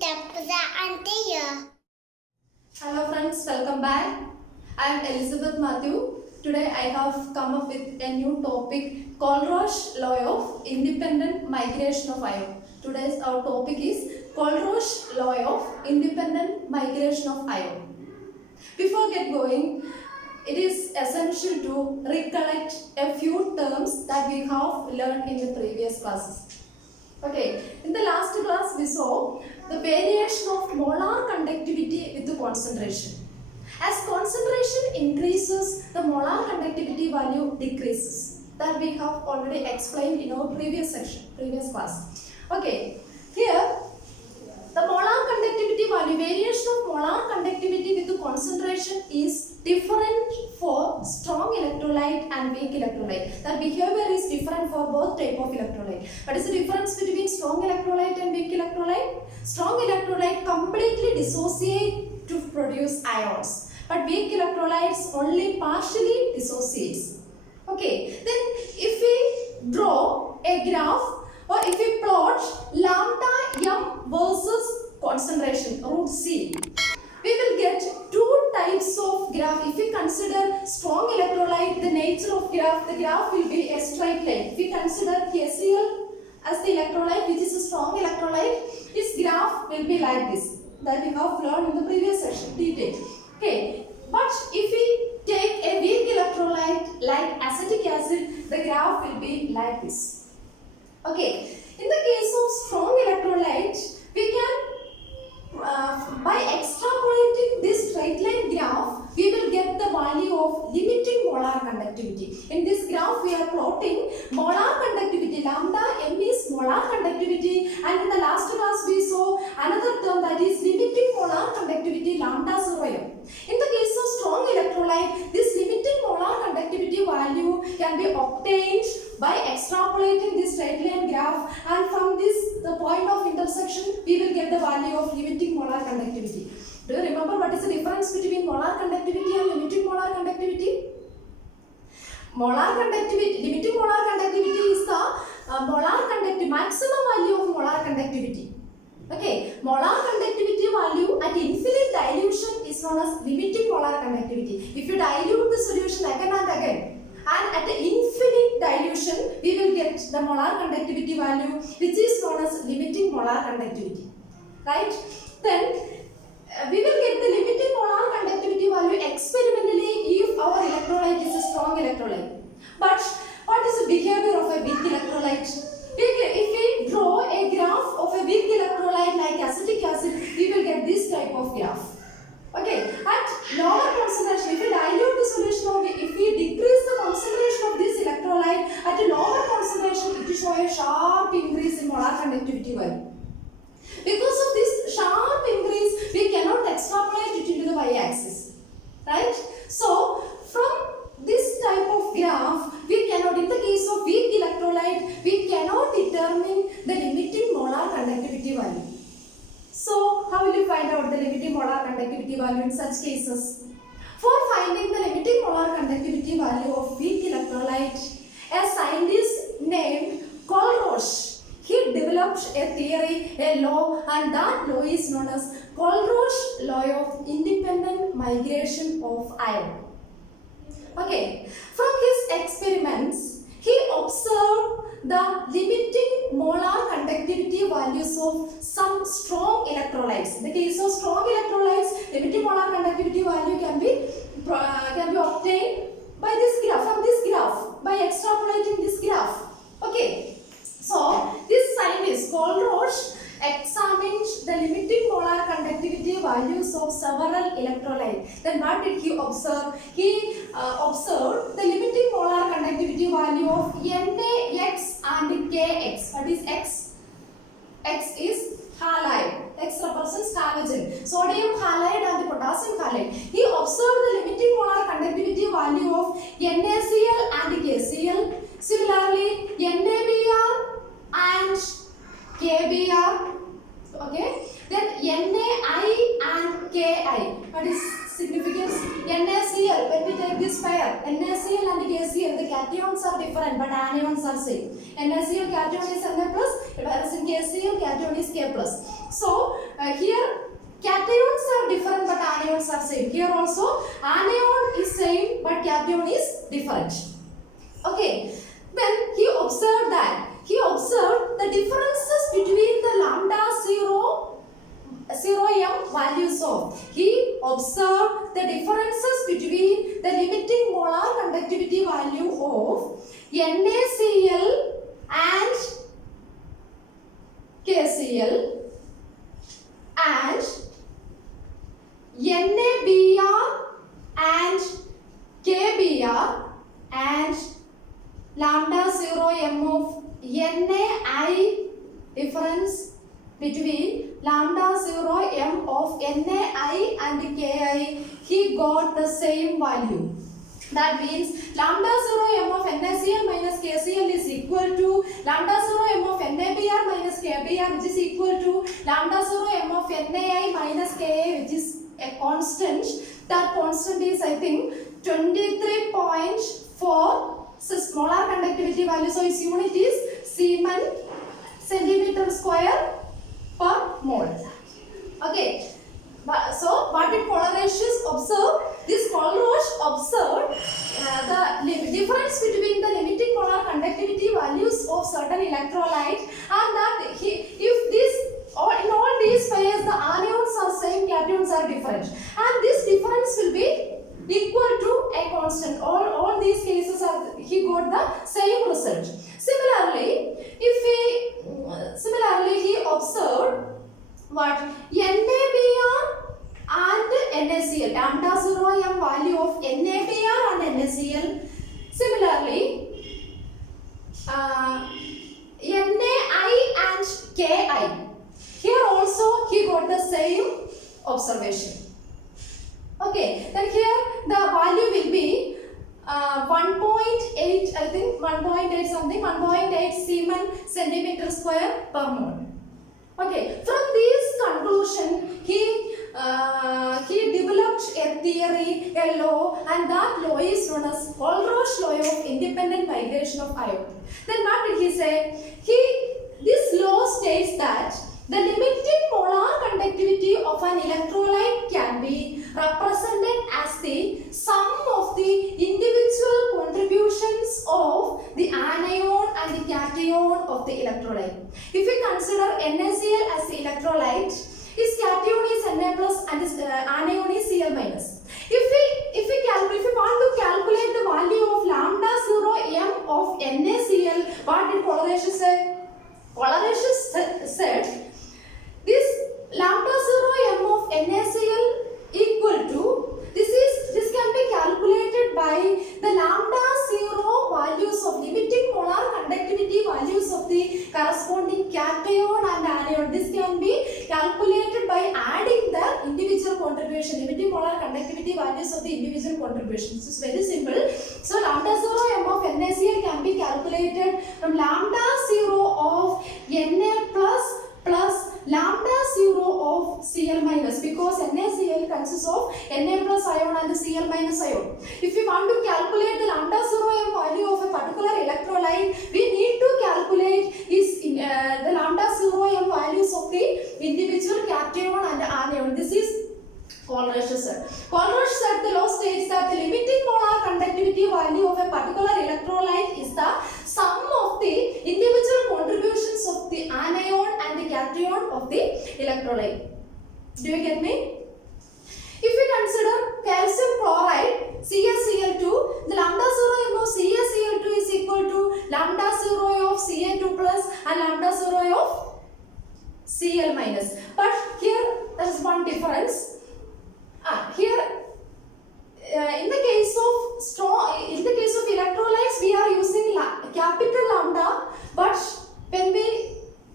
Tapza and here. Hello friends, welcome back. I am Elizabeth Matthew. Today I have come up with a new topic, Colroche Law of Independent Migration of Iron. Today's our topic is Colroche Law of Independent Migration of Iron. Before get going, it is essential to recollect a few terms that we have learned in the previous classes. Okay, in the last class we saw the variation of molar conductivity with the concentration. As concentration increases, the molar conductivity value decreases. That we have already explained in our previous class. Okay, here the molar conductivity value, variation of molar conductivity with the concentration is different for strong electrolyte and weak electrolyte. That behavior is different for both type of electrolyte. What is the difference between strong electrolyte and weak electrolyte? Strong electrolyte completely dissociate to produce ions, but weak electrolytes only partially dissociates. Okay, then if we draw a graph or if we plot lambda m versus concentration root C, we will get two types of graph. If we consider strong electrolyte, the nature of the graph will be a straight line. If we consider KCl as the electrolyte, which is a strong electrolyte, its graph will be like this. That we have learned in the previous session, detail. Okay, but if we take a weak electrolyte like acetic acid, the graph will be like this. Okay, in the case of strong electrolyte, we can by extrapolating this straight line graph, we will get the value of limiting molar conductivity. In this graph, we are plotting molar conductivity. Lambda m is molar conductivity, and in the last class we saw another term, that is limiting molar conductivity, lambda 0m. In the case of strong electrolyte, this limiting molar conductivity value can be obtained by extrapolating this straight line graph, and from this, the point of intersection, we will get the value of limiting molar conductivity. Do you remember what is the difference between molar conductivity and limiting molar conductivity? Limiting molar conductivity is the maximum value of molar conductivity. Okay, molar conductivity value at infinite dilution is known as limiting molar conductivity. If you dilute the solution again and again, and at infinite dilution, we will get the molar conductivity value, which is known as limiting molar conductivity. Right? Then we will get the limiting molar conductivity value experimentally if our electrolyte is a strong electrolyte. But what is the behavior of a weak electrolyte? If we draw a graph of a weak electrolyte like acetic acid, we will get this type of graph. Okay, at lower concentration, if we dilute the solution or if we decrease the concentration of this electrolyte, at a lower concentration, it will show a sharp increase in molar conductivity value. Because of this sharp increase, we cannot extrapolate it into the y-axis. Right? So, from this type of graph, we cannot, in the case of weak electrolyte, we cannot determine the limiting molar conductivity value. So, how will you find out the limiting molar conductivity value in such cases? For finding the limiting molar conductivity value of weak electrolyte, a scientist named Colroche, he developed a theory, a law, and that law is known as Colroche Law of Independent Migration of Iron. Okay, from his experiments, he observed the limiting molar conductivity values of some strong electrolytes. In the case of strong electrolytes, limiting molar conductivity value can be obtained by this graph, from this graph, by extrapolating this graph. Okay, so this scientist Colroche examined the limiting molar conductivity values of several electrolytes. Then what did he observe? He observed the limiting molar conductivity value of Na, X and Kx. What is X? X is halide. X represents halogen. Sodium halide and potassium halide. He observed the limiting molar conductivity value of NaCl and KCl. Similarly, NaBr and KBr. Okay. Then NaI and Ki. What is significance? NaCl, when we take this pair, NaCl and KCl, the cations are different but anions are same. NaCl cation is Na plus, whereas in KCl cation is K plus. So same. Here also anion is same but cation is different. Okay. Then he observed the differences between the lambda 0m values of. He observed the differences between the limiting molar conductivity value of NaCl and KCl and NaBr and KBr and lambda 0m of NaI difference between lambda 0m of NaI and Ki, he got the same value. That means lambda 0m of NaCl minus KCl is equal to lambda 0m of NaBr minus KBr, which is equal to lambda 0m of NaI minus Ka, which is a constant. That constant is, I think, 23.4 molar conductivity value. So its unit is Siemens centimeter square per mole. Okay. So what did Coleridge observe? This Coleridge observed the difference between the limiting molar conductivity values of certain electrolyte, and that if this in all these pairs the anions are same, cations are different, and this difference will be equal to a constant. All these cases are, he got the same result. Similarly, he observed what NaBr and NaCl, lambda 0m value of NaBr and NaCl. Similarly, NaI and Ki. Here also he got the same observation. Okay, then here the value will be 1.8, I think 1.8 something, 1.8 Siemens centimeter square per mole. Okay, from this conclusion, he developed a theory, a law, and that law is known as Coleridge law of independent migration of ion. Then what did he say? This law states that the limiting molar conductivity of an electrolyte can be represented as the sum of the individual contributions of the anion and the cation of the electrolyte. If we consider NaCl as the electrolyte, his cation is Na plus and his anion is Cl minus. If we want to calculate the value of lambda 0m of NaCl, what did Coleridge say? Coleridge said this lambda 0m of NaCl equal to, this can be calculated by the lambda 0 values of limiting molar conductivity values of the corresponding cation and anion. This can be calculated by adding the individual contribution, limiting molar conductivity values of the individual contributions. This is very simple. So lambda 0m of NaCl can be calculated from lambda 0 of Na plus lambda 0 of Cl minus, because NaCl consists of Na plus ion and Cl minus ion. If we want to calculate the lambda 0m value of a particular electrolyte, we need to calculate the lambda 0m values of the individual cation and anion. This is Coleridge said. Coleridge said the law states that the limiting molar conductivity value of a particular electrolyte is the sum of the individual contributions of the anion and the cation of the electrolyte. Do you get me? If we consider calcium chloride, CaCl2, the lambda 0m of CaCl2 is equal to lambda 0 of Ca2 plus and lambda 0 of Cl minus. But here there is one difference. Here, in the case of electrolytes, we are using capital lambda, but when we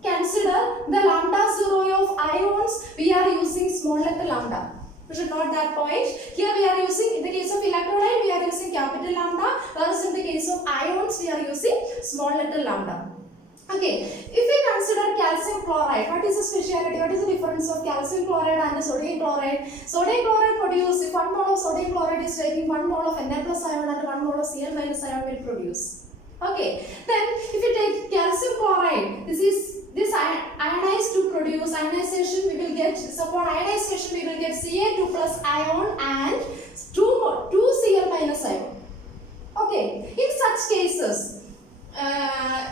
consider the lambda 0 of ions, we are using small letter lambda. We should note that point. Here we are using, in the case of electrolyte, we are using capital lambda, whereas in the case of ions, we are using small letter lambda. Okay, if we consider calcium chloride, what is the speciality? What is the difference of calcium chloride and sodium chloride? Sodium chloride produces, if 1 mole of sodium chloride is taking 1 mole of Na plus ion and 1 mole of Cl minus ion will produce. Okay, then if you take calcium chloride, this ionized to produce ionization, we will will get, upon ionization we will get Ca2 plus ion and 2Cl minus ion. Okay, in such cases,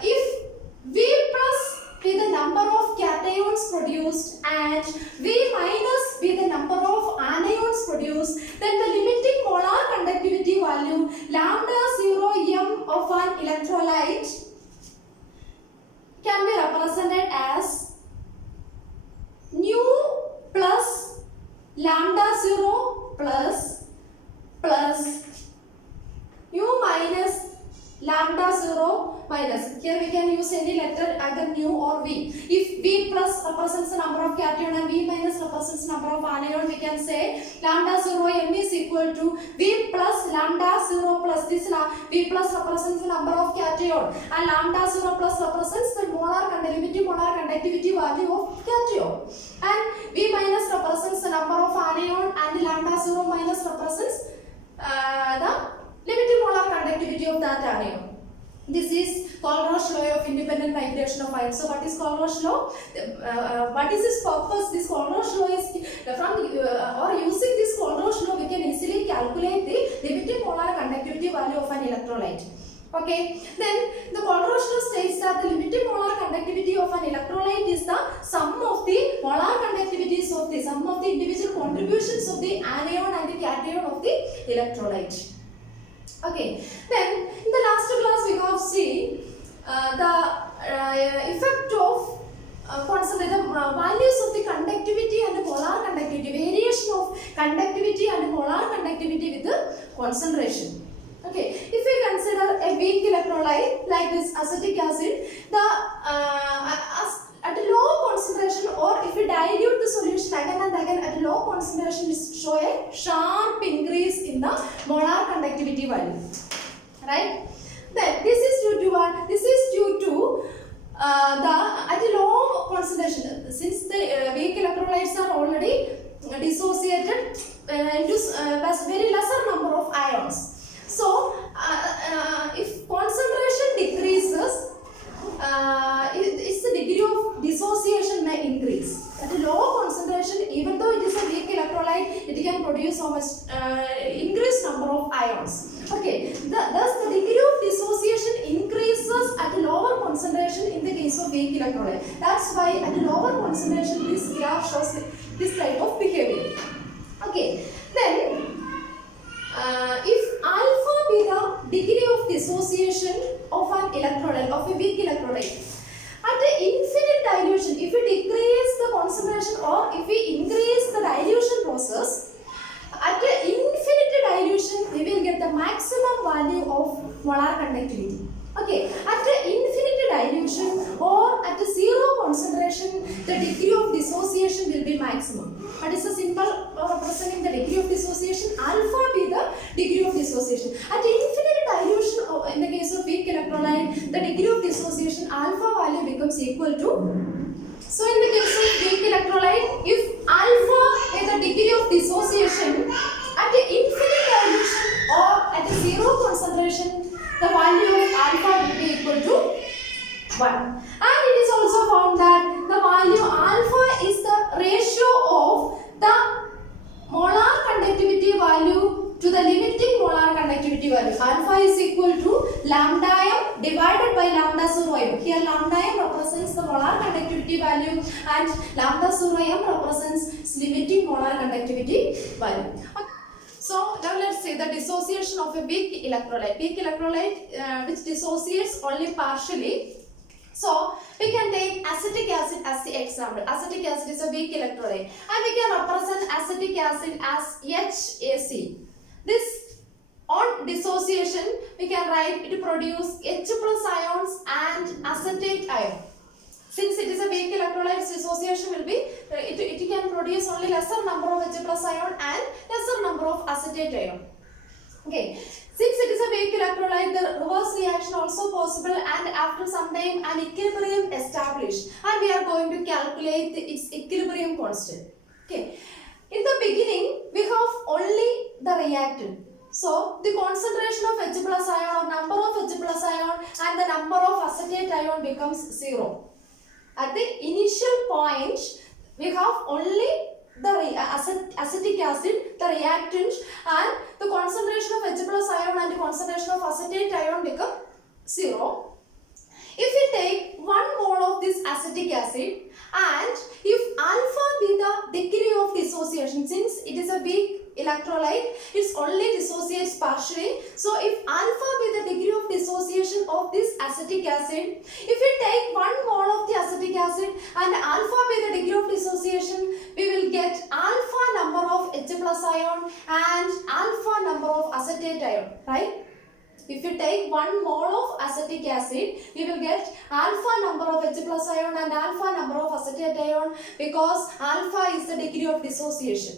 if V plus be the number of cations produced and V minus be the number of anions produced, then the limiting molar conductivity value lambda 0 m of an electrolyte can be represented as nu plus lambda 0 plus nu minus lambda 0 minus. Here we can use any letter either nu or V. If V plus represents the number of cation and V minus represents the number of anion, we can say lambda 0 m is equal to V plus lambda 0 plus this V plus represents the number of cation and lambda 0 plus represents the limiting molar conductivity value of cation, and V minus represents the number of anion and lambda 0 minus represents the limiting molar conductivity of that anion. This is Colruyt's law of independent migration of ions. So what is Colruyt's law? What is its purpose? This Colruyt's law is or using this Colruyt's law we can easily calculate the limiting molar conductivity value of an electrolyte. Okay, then the Colruyt's law states that the limiting molar conductivity of an electrolyte is the sum of the molar conductivities of the sum of the individual contributions of the anion and the cation of the electrolyte. Okay, then in the last class we have seen the effect of values of the conductivity and the molar conductivity, variation of conductivity and molar conductivity with the concentration. Okay, if we consider a weak electrolyte like this acetic acid, at a low concentration, or if we dilute the solution again and again at a low concentration, we show a sharp increase in the molar conductivity value. Right? Then this is due to what? This is due to at a low concentration, since the weak electrolytes are already dissociated into very lesser number of ions. So if concentration decreases, its the degree of dissociation may increase. At a low concentration, even though it is a weak electrolyte, it can produce so much increased number of ions. Okay, thus the degree of dissociation increases at a lower concentration in the case of weak electrolyte. That's why at a lower concentration this graph shows this type of behavior. Okay, then if alpha be the degree of dissociation of an electrolyte, of a weak electrolyte, at the infinite dilution, if we decrease the concentration or if we increase the dilution process, at the infinite dilution we will get the maximum value of molar conductivity. Okay, at the infinite dilution or at a zero concentration, the degree of dissociation will be maximum. What is the symbol representing the degree of dissociation? Alpha be the degree of dissociation. At infinite dilution, in the case of weak electrolyte, the degree of dissociation alpha value becomes equal to. So in the case of weak electrolyte, if alpha is the degree of dissociation, at the infinite dilution or at a zero concentration, the value of alpha will be equal to 1. And it is also found that the value alpha is the ratio of the molar conductivity value to the limiting molar conductivity value. Alpha is equal to lambda m divided by lambda 0 m. Here lambda m represents the molar conductivity value and lambda 0 m represents limiting molar conductivity value. So now let's say the dissociation of a weak electrolyte. Weak electrolyte which dissociates only partially. So we can take acetic acid as the example. Acetic acid is a weak electrolyte and we can represent acetic acid as HAC. This on dissociation we can write it produce H plus ions and acetate ion. Since it is a weak electrolyte, dissociation will be, it can produce only lesser number of H plus ion and lesser number of acetate ion. Okay, since it is a weak electrolyte, the reverse reaction also possible, and after some time an equilibrium established, and we are going to calculate its equilibrium constant. Okay, in the beginning we have only the reactant. So the concentration of H plus ion or number of H plus ion and the number of acetate ion becomes 0. At the initial point, We have only the acetic acid, the reactant, and the concentration of H plus ion and the concentration of acetate ion become 0. If we take 1 mole of this acetic acid and if alpha be the degree of dissociation, since it is a weak electrolyte, it only dissociates partially. So if alpha be the degree of dissociation of this acetic acid, if we take 1 mole of the acetic acid and alpha be the degree of dissociation, we will get alpha number of H plus ion and alpha number of acetate ion, right? If you take 1 mole of acetic acid, we will get alpha number of H plus ion and alpha number of acetate ion, because alpha is the degree of dissociation.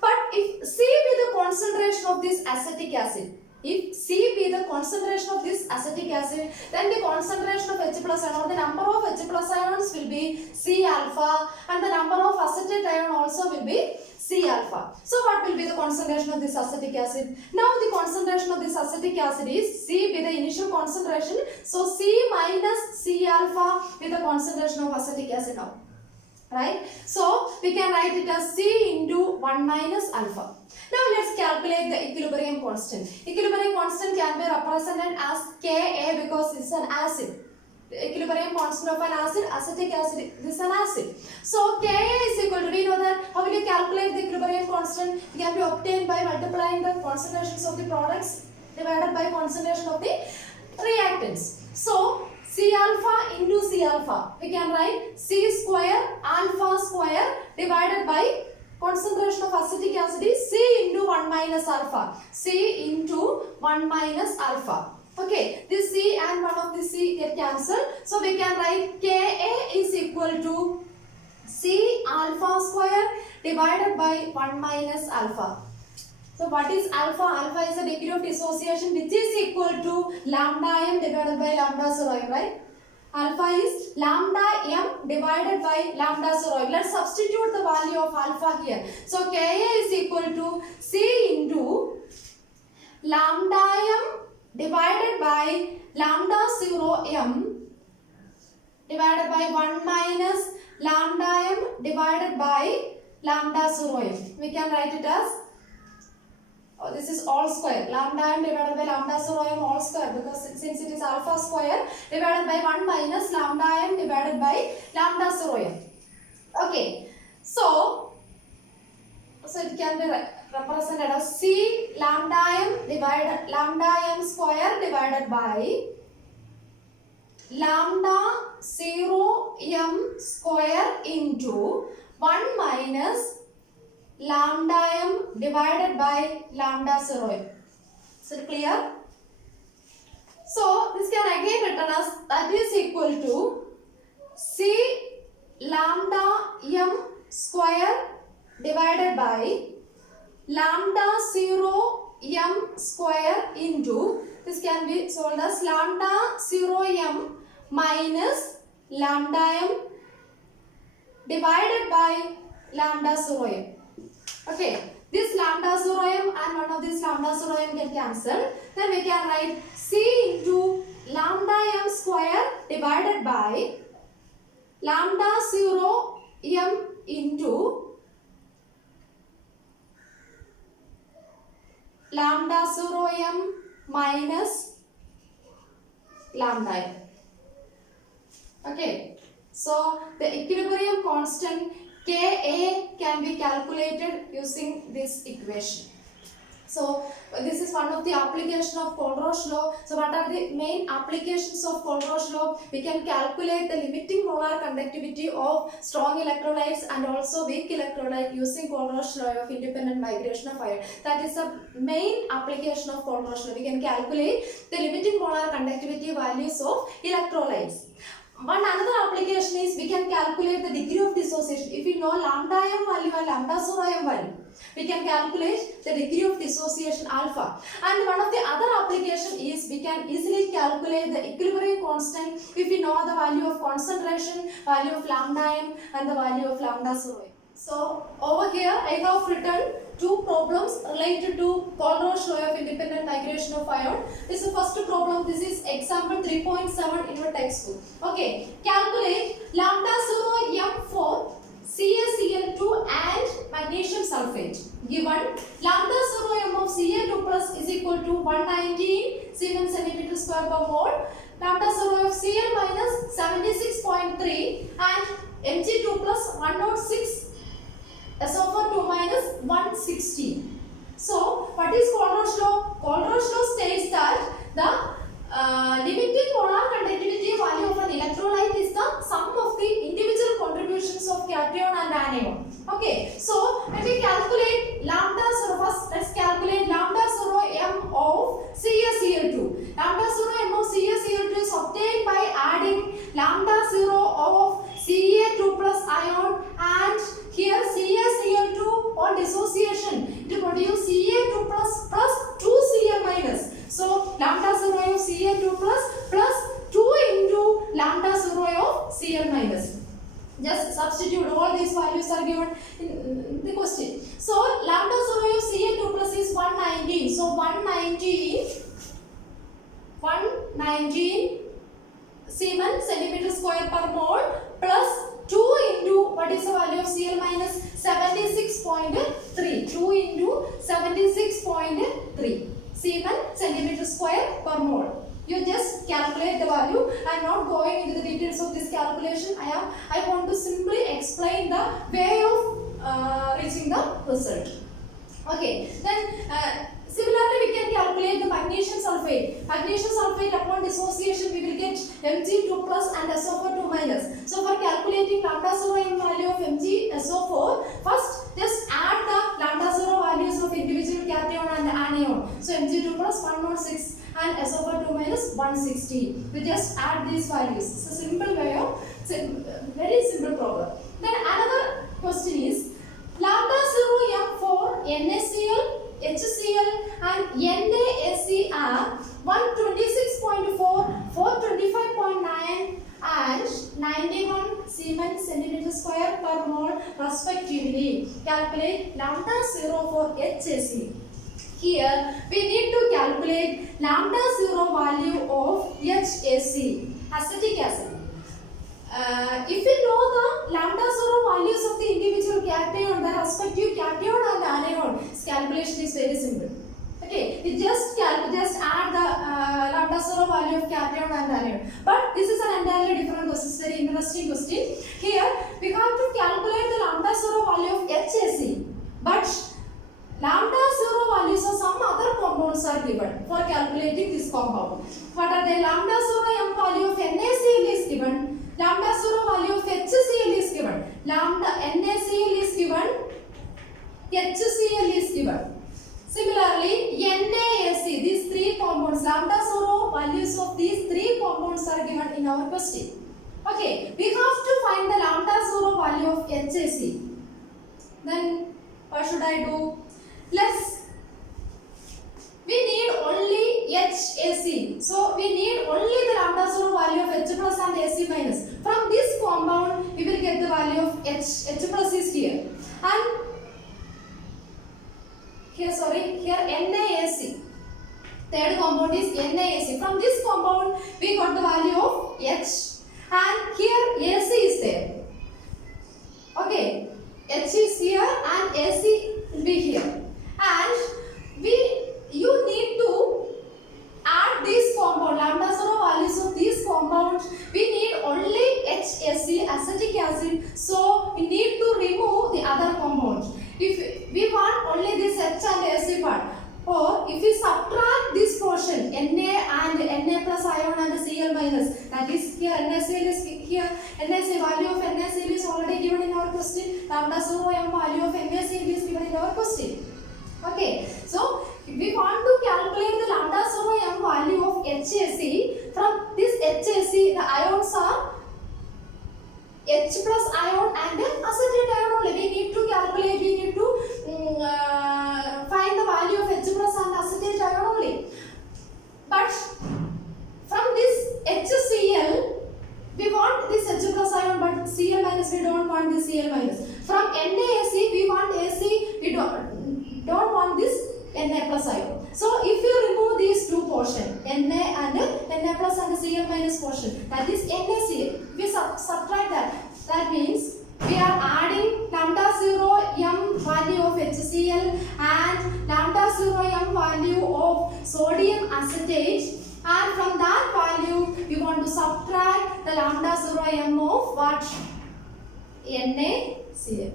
But if C be the concentration of this acetic acid, if C be the concentration of this acetic acid, then the concentration of H plus ion or the number of H plus ions will be C alpha and the number of acetate ion also will be C alpha. So what will be the concentration of this acetic acid? Now the concentration of this acetic acid is C be the initial concentration. So C minus C alpha with the concentration of acetic acid now. Right? So we can write it as C into 1 minus alpha. Now let's calculate the equilibrium constant. Equilibrium constant can be represented as Ka because it's an acid. The equilibrium constant of an acid, acetic acid, this is an acid. So Ka is equal to, we know that, how will you calculate the equilibrium constant? It can be obtained by multiplying the concentrations of the products divided by concentration of the reactants. So C alpha into C alpha, we can write C square alpha square divided by concentration of acetic acid is C into 1 minus alpha. C into 1 minus alpha. Okay, this C and one of this C get cancelled. So we can write Ka is equal to C alpha square divided by 1 minus alpha. So what is alpha? Alpha is the degree of dissociation which is equal to lambda m divided by lambda 0 m, right? Alpha is lambda m divided by lambda 0 m. Let's substitute the value of alpha here. So Ka is equal to C into lambda m divided by lambda 0 m divided by 1 minus lambda m divided by lambda 0 m. We can write it as, this is all square, lambda m divided by lambda 0 m all square, because since it is alpha square divided by 1 minus lambda m divided by lambda 0 m. Okay, so it can be represented as C lambda m divided lambda m square divided by lambda 0 m square into 1 minus lambda m divided by lambda 0 m. Is it clear? So this can again written as, that is equal to C lambda m square divided by lambda 0 m square into, this can be solved as lambda 0 m minus lambda m divided by lambda 0 m. Okay, this lambda 0 m and one of these lambda 0 m get cancelled. Then we can write C into lambda m square divided by lambda 0 m into lambda 0 m minus lambda m. Okay, so the equilibrium constant Ka can be calculated using this equation. So this is one of the application of Kohlrausch law. So what are the main applications of Kohlrausch law? We can calculate the limiting molar conductivity of strong electrolytes and also weak electrolyte using Kohlrausch law of independent migration of ion. That is the main application of Kohlrausch law. We can calculate the limiting molar conductivity values of electrolytes. One another application is we can calculate the degree of dissociation. If we know lambda m value and lambda 0 m value, we can calculate the degree of dissociation alpha. And one of the other application is we can easily calculate the equilibrium constant if we know the value of concentration, value of lambda m and the value of lambda 0 m. So over here I have written two problems related to Kohlrausch law of independent migration of ion. This is the first problem. This is example 3.7 in your textbook. Okay, calculate lambda 0 m for given lambda 0 m of Ca2 plus is equal to 119 Siemens centimeter square per mole, lambda 0 of Cl minus 76.3 and Mg2 plus 106, SO4 2 minus 160. So what is Colruyt's law? Colruyt's law states that the limiting molar conductivity value of an electrolyte is the sum of the individual contributions of cation and anion. Okay, so when we calculate lambda 0, first let's calculate lambda 0 m of CaCl2. Lambda 0 m of CaCl2 is obtained by adding lambda 0 of Ca2 plus ion and here CaCl2 on dissociation to produce Ca2 plus 2Cl minus. So lambda 0 of Ca2 plus 2 into lambda 0 of Cl minus. Just substitute, all these values are given in the question. So lambda 0 of Ca2 plus is 119. So 119 Siemens centimeter square per mole plus 2 into what is the value of Cl minus 76.3. 2 into 76.3 Siemens centimeter square per mole. You just calculate the value. I am not going into the details of this calculation. I want to simply explain the way of reaching the result. Okay, then similarly we can calculate the magnesium sulfate. Magnesium sulfate upon dissociation we will get Mg2 plus and SO4 2 minus. So for calculating lambda 0 m value of MgSO4, first just add the lambda 0 values of individual cation and anion. So Mg2 plus 106 and SO4 2 minus 160. We just add these values. It's a simple way of, very simple problem. Then another question is lambda 0 m for NaCl, HCl and NaAC are 126.4, 425.9 and 91 Siemens centimeter square per mole respectively. Calculate lambda 0 for HAC. Here we need to calculate lambda 0 value of HAC, acetic acid. If we know the lambda 0 values of the individual cation, the respective cation and anion, calculation is very simple. Okay, we just add the lambda 0 value of cation and anion. But this is an entirely different question. It's very interesting question. Here we have to calculate the lambda 0 value of HAC. But lambda 0 values of some other compounds are given for calculating this compound. What are they? Lambda 0 m value of NaCl is given. Lambda 0 value of HCl is given. Lambda NaCl is given. HCl is given. Similarly, NaAC, these three compounds, lambda 0 values of these three compounds are given in our question. Okay, we have to find the lambda 0 value of HAC. Then what should I do? We need only HAC. So we need only the lambda 0 value of H plus and AC minus. From this compound, we will get the value of H plus is here. And here NaAC. Third compound is NaAC. From this compound, we got the value of H. And here AC is there. Okay, H is here and AC will be here. And you need to add this compound, lambda 0 values of these compounds. We need only HAC, acetic acid. So we need to remove the other compounds. If we want only this H and AC part, or if we subtract this portion Na and Na plus ion and Cl minus, that is here NaCl is here. NaC value of NaCl is already given in our question. Lambda 0 m value of NaCl is given in our question. Okay, so if we want to calculate the lambda 0 m value of HAC, from this HAC the ions are H plus ion and acetate ion only. We need to calculate, we need to find the value of H plus and acetate ion only. But from this HCl, we want this H plus ion, but Cl minus we don't want this Cl minus. From NaAC we want AC, we don't want this Na plus ion. So if you remove these two portions, Na and Na plus and Cl minus portion, that is NaCl, we subtract that. That means we are adding lambda 0 m value of HCl lambda 0m value of sodium acetate, and from that value we want to subtract the lambda 0m of what? NaCl.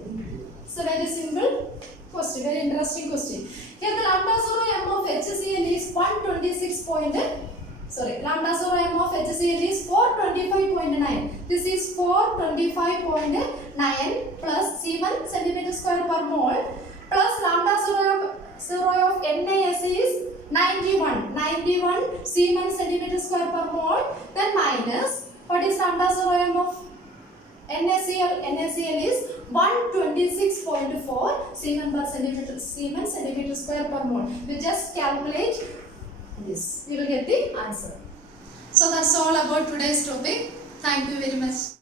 So very simple question, very interesting question. Here the lambda 0m of HCl is lambda 0m of HCl is 425.9. This is 425.9 plus C1 centimeter square per mole plus lambda 0 of NaS is 91 C1 centimeter square per mole, then minus what is lambda 0m of NaCl? NaCl is 126.4 Siemens centimeter square per mole. We just calculate this. We will get the answer. So that's all about today's topic. Thank you very much.